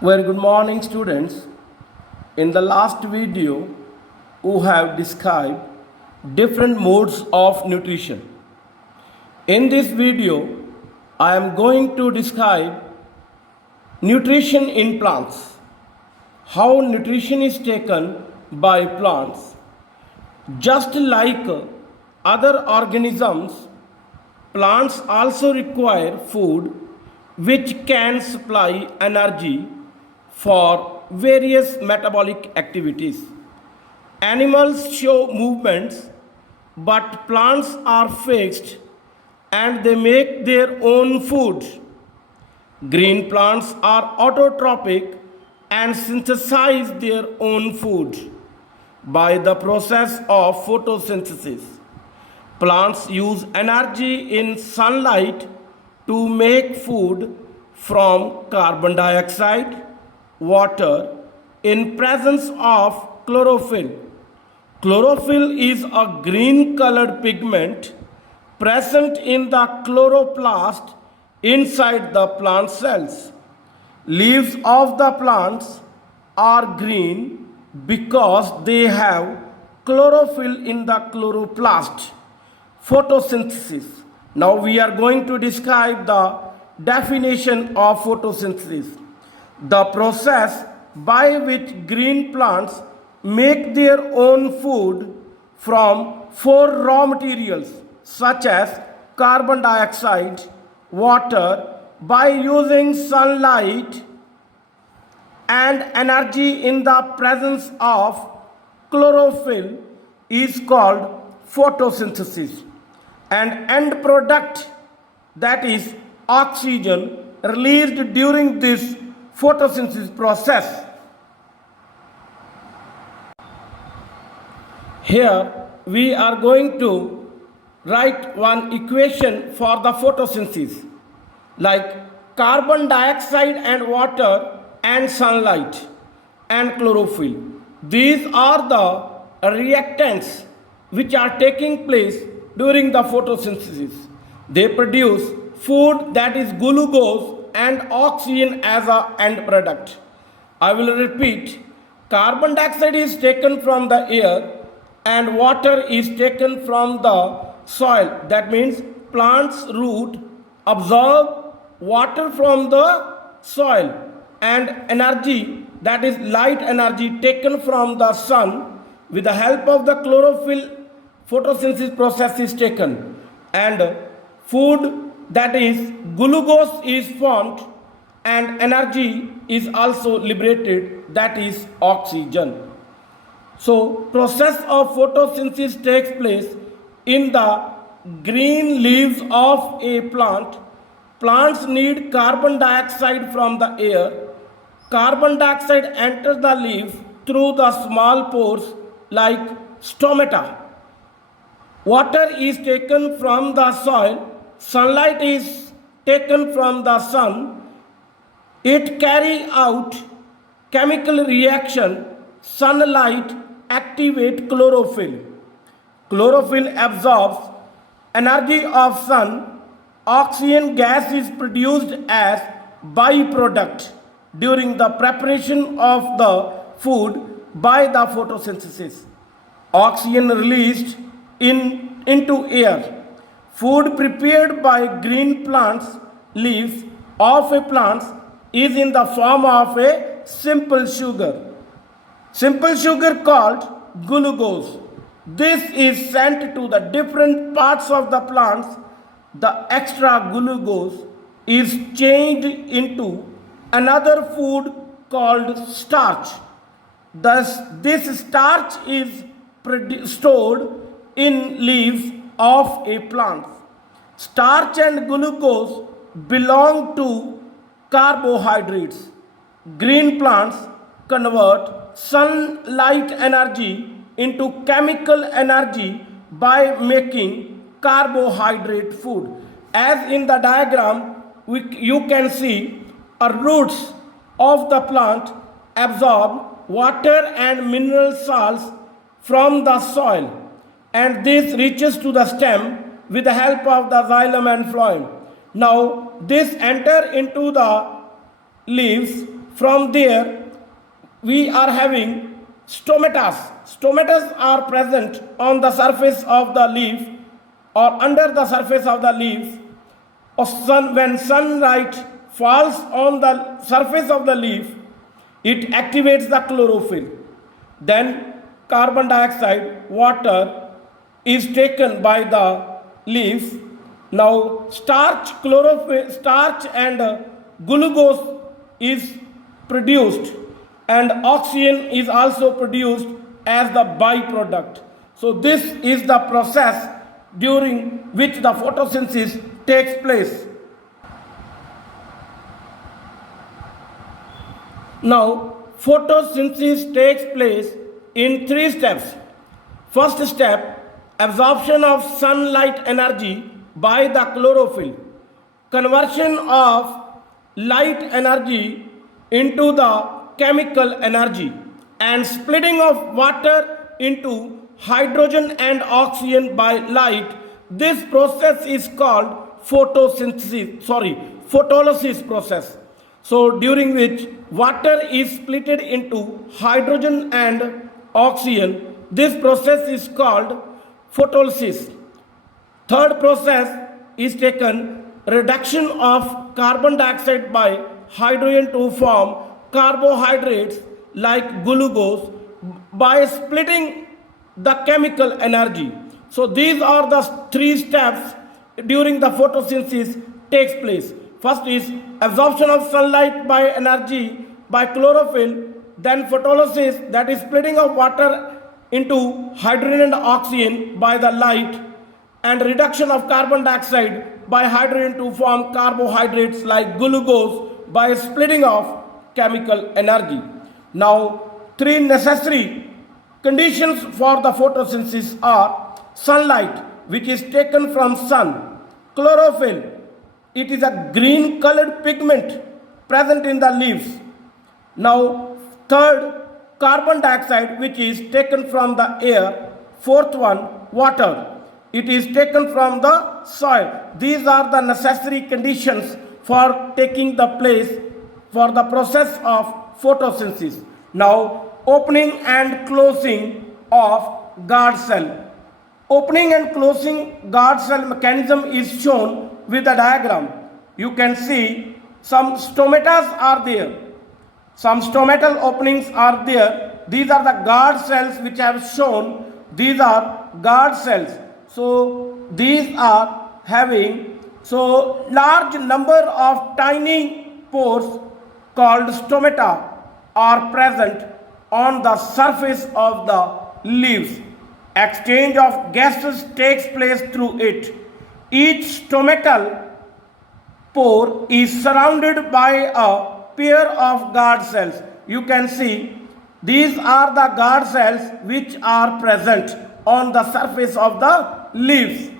Very good morning, students. In the last video, we have described different modes of nutrition. In this video, I am going to describe nutrition in plants, how nutrition is taken by plants. Just like other organisms, plants also require food which can supply energy for various metabolic activities. Animals show movements, but plants are fixed and they make their own food. Green plants are autotrophic and synthesize their own food by the process of photosynthesis. Plants use energy in sunlight to make food from carbon dioxide, water, in presence of chlorophyll. Chlorophyll is a green colored pigment present in the chloroplast inside the plant cells. Leaves of the plants are green because they have chlorophyll in the chloroplast. Photosynthesis. Now we are going to describe the definition of photosynthesis. The process by which green plants make their own food from four raw materials such as carbon dioxide, water, by using sunlight and energy in the presence of chlorophyll is called photosynthesis. And end product, that is oxygen, released during this photosynthesis process. Here we are going to write one equation for the photosynthesis, like carbon dioxide and water and sunlight and chlorophyll. These are the reactants which are taking place during the photosynthesis. They produce food, that is glucose and oxygen as an end product. I will repeat, carbon dioxide is taken from the air and water is taken from the soil. That means plant's root absorb water from the soil and energy, that is light energy, taken from the sun with the help of the chlorophyll. Photosynthesis process is taken and food, that is glucose, is formed and energy is also liberated, that is oxygen. So process of photosynthesis takes place in the green leaves of a plant. Plants need carbon dioxide from the air. Carbon dioxide enters the leaves through the small pores like stomata. Water is taken from the soil. Sunlight is taken from the sun. It carries out chemical reaction. Sunlight activates chlorophyll. Chlorophyll absorbs energy of sun. Oxygen gas is produced as byproduct during the preparation of the food by the photosynthesis. Oxygen released into air. Food prepared by green plants leaves of a plant is in the form of a simple sugar. Simple sugar called glucose. This is sent to the different parts of the plants. The extra glucose is changed into another food called starch. Thus, this starch is stored in leaves of a plant. Starch and glucose belong to carbohydrates. Green plants convert sunlight energy into chemical energy by making carbohydrate food. As in the diagram, you can see roots of the plant absorb water and mineral salts from the soil, and this reaches to the stem with the help of the xylem and phloem. Now this enter into the leaves from there we are having stomatas. Stomatas are present on the surface of the leaf or under the surface of the leaves. When sunlight falls on the surface of the leaf, it activates the chlorophyll. Then carbon dioxide, water is taken by the leaves. Now starch, chlorophyll, starch and glucose is produced, and oxygen is also produced as the byproduct. So this is the process during which the photosynthesis takes place. Now photosynthesis takes place in 3 steps. First step, absorption of sunlight energy by the chlorophyll, conversion of light energy into the chemical energy, and splitting of water into hydrogen and oxygen by light. This process is called photolysis process. So during which water is split into hydrogen and oxygen, this process is called photolysis. Third process is taken reduction of carbon dioxide by hydrogen to form carbohydrates like glucose by splitting the chemical energy. So these are the 3 steps during the photosynthesis takes place. First is absorption of sunlight by energy by chlorophyll, then photolysis, that is splitting of water into hydrogen and oxygen by the light, and reduction of carbon dioxide by hydrogen to form carbohydrates like glucose by splitting of chemical energy. Now 3 necessary conditions for the photosynthesis are sunlight, which is taken from sun; chlorophyll, it is a green colored pigment present in the leaves. Now third, carbon dioxide, which is taken from the air. Fourth one, water, it is taken from the soil. These are the necessary conditions for taking the place for the process of photosynthesis. Now opening and closing of guard cell. Opening and closing guard cell mechanism is shown with the diagram. You can see some stomatas are there. Some stomatal openings are there. These are the guard cells which I have shown. These are guard cells. So these are having large number of tiny pores called stomata are present on the surface of the leaves. Exchange of gases takes place through it. Each stomatal pore is surrounded by a pair of guard cells. You can see these are the guard cells which are present on the surface of the leaves.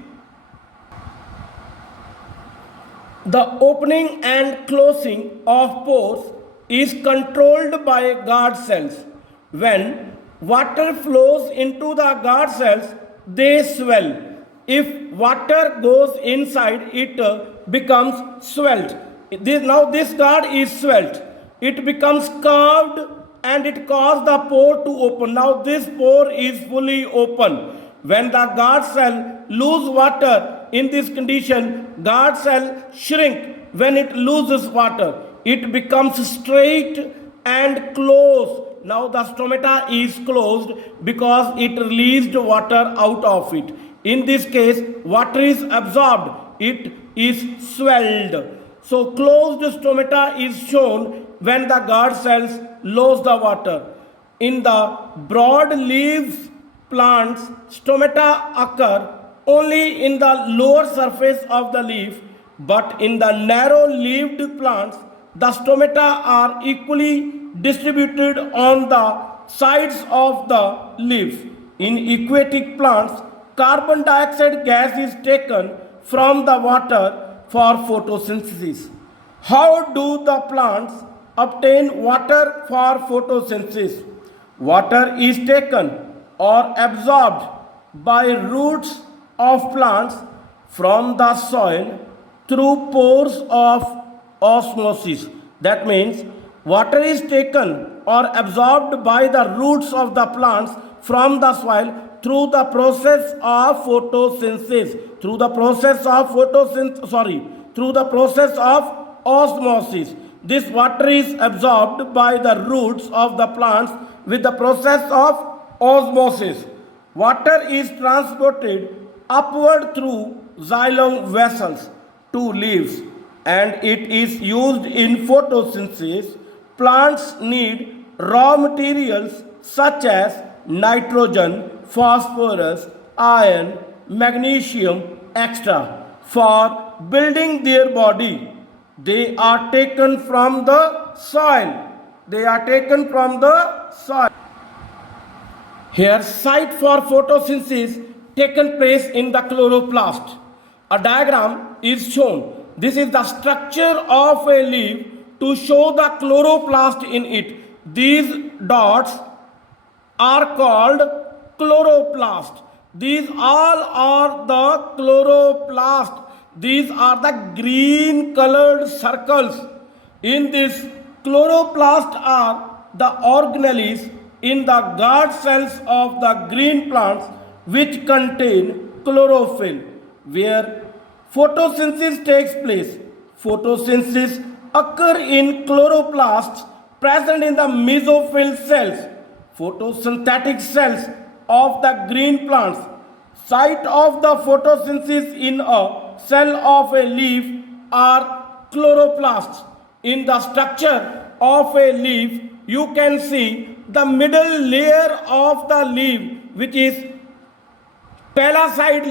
The opening and closing of pores is controlled by guard cells. When water flows into the guard cells, they swell. If water goes inside, it becomes swelled. Now this guard is swelled. It becomes curved and it causes the pore to open. Now this pore is fully open. When the guard cell lose water, in this condition, guard cell shrink. When it loses water, it becomes straight and closed. Now the stomata is closed because it released water out of it. In this case, water is absorbed. It is swelled. So closed stomata is shown when the guard cells lose the water. In the broad leaves plants, stomata occur only in the lower surface of the leaf, but in the narrow-leaved plants, the stomata are equally distributed on the sides of the leaf. In aquatic plants, carbon dioxide gas is taken from the water for photosynthesis. How do the plants obtain water for photosynthesis? Water is taken or absorbed by roots of plants from the soil through pores of osmosis. That means Water is taken or absorbed by the roots of the plants from the soil through the process of photosynthesis. Through the process of osmosis. This water is absorbed by the roots of the plants with the process of osmosis. Water is transported upward through xylem vessels to leaves, and it is used in photosynthesis. Plants need raw materials such as nitrogen, phosphorus, iron, magnesium, etc. for building their body. They are taken from the soil. Here, site for photosynthesis taken place in the chloroplast. A diagram is shown. This is the structure of a leaf to show the chloroplast in it. These dots are called chloroplast. These all are the chloroplast. These are the green colored circles. In this chloroplast are the organelles in the guard cells of the green plants which contain chlorophyll. Where photosynthesis takes place, photosynthesis occur in chloroplasts present in the mesophyll cells, photosynthetic cells of the green plants. Site of the photosynthesis in a cell of a leaf are chloroplasts. In the structure of a leaf, you can see the middle layer of the leaf, which is pellucid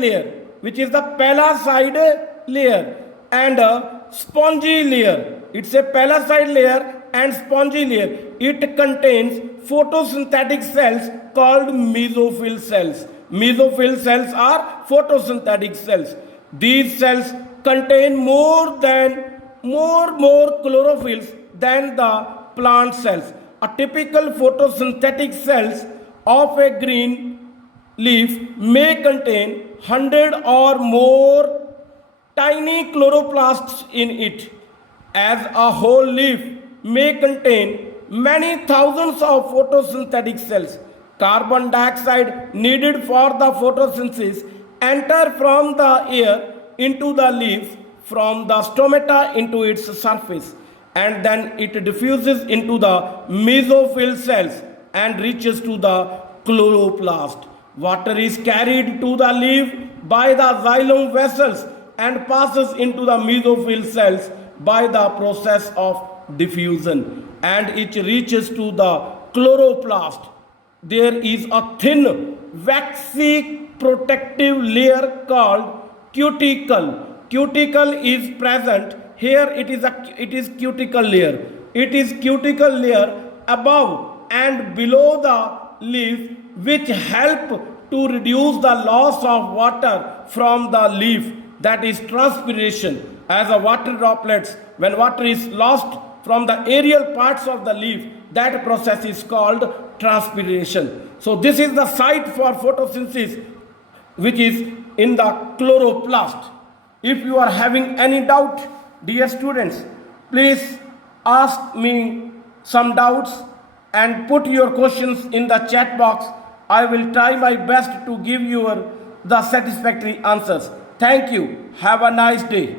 layer, and a spongy layer. It's a pellucid layer and spongy layer. It contains photosynthetic cells called mesophyll cells. Mesophyll cells are photosynthetic cells. These cells contain more chlorophylls than the plant cells. A typical photosynthetic cells of a green leaf may contain 100 or more tiny chloroplasts in it, as a whole leaf may contain many thousands of photosynthetic cells. Carbon dioxide needed for the photosynthesis enter from the air into the leaf from the stomata into its surface, and then it diffuses into the mesophyll cells and reaches to the chloroplast. Water is carried to the leaf by the xylem vessels and passes into the mesophyll cells by the process of diffusion, and it reaches to the chloroplast. There is a thin, waxy protective layer called cuticle. Cuticle is present here. It is cuticle layer. It is cuticle layer above and below the leaf, which help to reduce the loss of water from the leaf, that is transpiration. As a water droplets, when water is lost from the aerial parts of the leaf, that process is called transpiration. So this is the site for photosynthesis, which is in the chloroplast. If you are having any doubt, dear students, please ask me some doubts and put your questions in the chat box. I will try my best to give you the satisfactory answers. Thank you. Have a nice day.